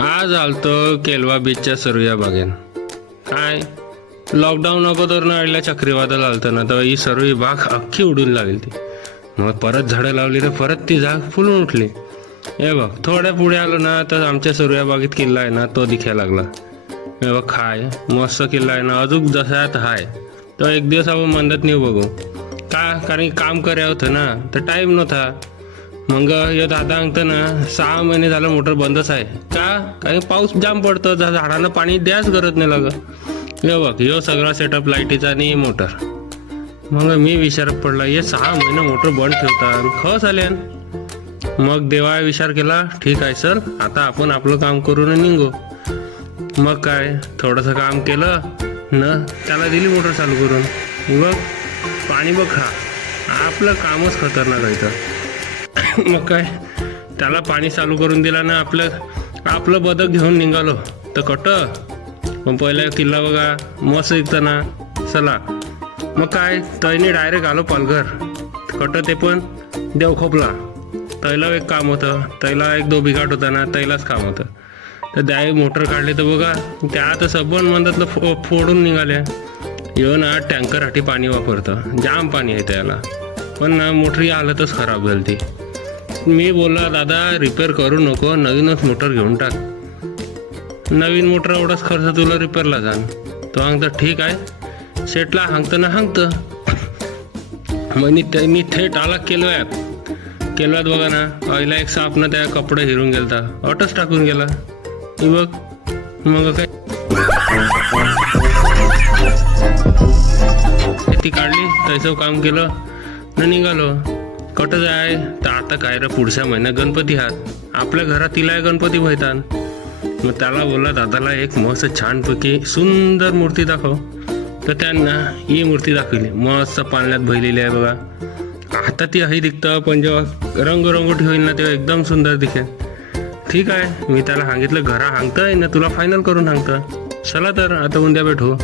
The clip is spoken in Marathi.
आज आलतो केलवा बीचच्या सरुया बागेन. काय लॉकडाऊन अगोदर अडल्या चक्रीवादळ आलतं ना, तर ही सरुई बाग अख्खी उडून लागली ती. मग परत झाडं लावली तर परत ती जाग फुलून उठली. हे बघ, थोड्या पुढे आलो ना तर आमच्या सरुया बागेत किल्ला आहे ना तो दिखायला लागला. हे बघ, हाय मस्त किल्ला आहे ना, अजून जसात हाय. तो एक दिवस आपण मंदत नाही बघू का, कारण काम करायला होतं ना तर टाईम नव्हता. मग हे दादा सांगतं ना 6 महिने झालं मोटर बंदच आहे का, कारण पाऊस जाम पडतं, झाडांना पाणी द्याच गरज नाही लागत. हे बघ, ह्यो सगळा सेटअप लाईटीचा आणि मोटर. मग मी विचारात पडला, हे 6 महिने मोटर बंद ठेवतात खस आल्यान. मग देवा विचार केला, ठीक आहे सर, आता आपण आपलं काम करून निघू. मग काय थोडंसं काम केलं न, त्याला दिली मोटर चालू करून. बघ पाणी बघ, हा आपलं कामच खतरनाक आहे तर. मग काय त्याला पाणी चालू करून दिला ना, आपलं बदक घेऊन निघालो तर कट. मग पहिला किल्ला बघा मस्त ऐकतं ना, चला. मग काय तैने डायरेक्ट आलो पालघर कट, ते पण देवखोपला. तैला एक काम होतं, तैला एक 2 बिघाट होता ना, तैलाच काम होतं. तर त्या मोटर काढली तर बघा त्या आता सबन मंदातलं फोडून निघाल्या. येऊ ना टँकरसाठी पाणी वापरतं, जाम पाणी आहे त्याला. पण ना मोटरी हालतच खराब झाली ती. मी बोलला, दादा रिपेअर करू नको, नवीनच मोटर घेऊन टाक. नवीन मोटर एवढाच खर्च तुला रिपेअरला जाण. तो सांगतं ठीक आहे, शेटला हांगतं ना हांगतं. मग त्यांनी थेट आला केलव्यात बघा ना, आईला एक सापनं त्या कपडे हिरून गेलता, ऑटोच टाकून गेला. बघ मग काय ती काढली, तसं काम केलं न निघालो. कटच आहे तर आता काय रे, पुढच्या महिन्यात गणपती हात आपल्या घरात, तिला गणपती भयतात. मग त्याला बोलला, दादाला एक मस्त छानपैकी सुंदर मूर्ती दाखव. तर त्यांना ही मूर्ती दाखवली, मस्त पाण्यात भरलेली आहे बघा. आता ती हही दिसतं, पण जेव्हा रंगरंगोटी होईल ना तेव्हा एकदम सुंदर दिसेल. ठीक आहे, मी त्याला सांगितलं घरा हांगतंय ना, तुला फायनल करून सांगतं. चला तर आता उद्या भेटू.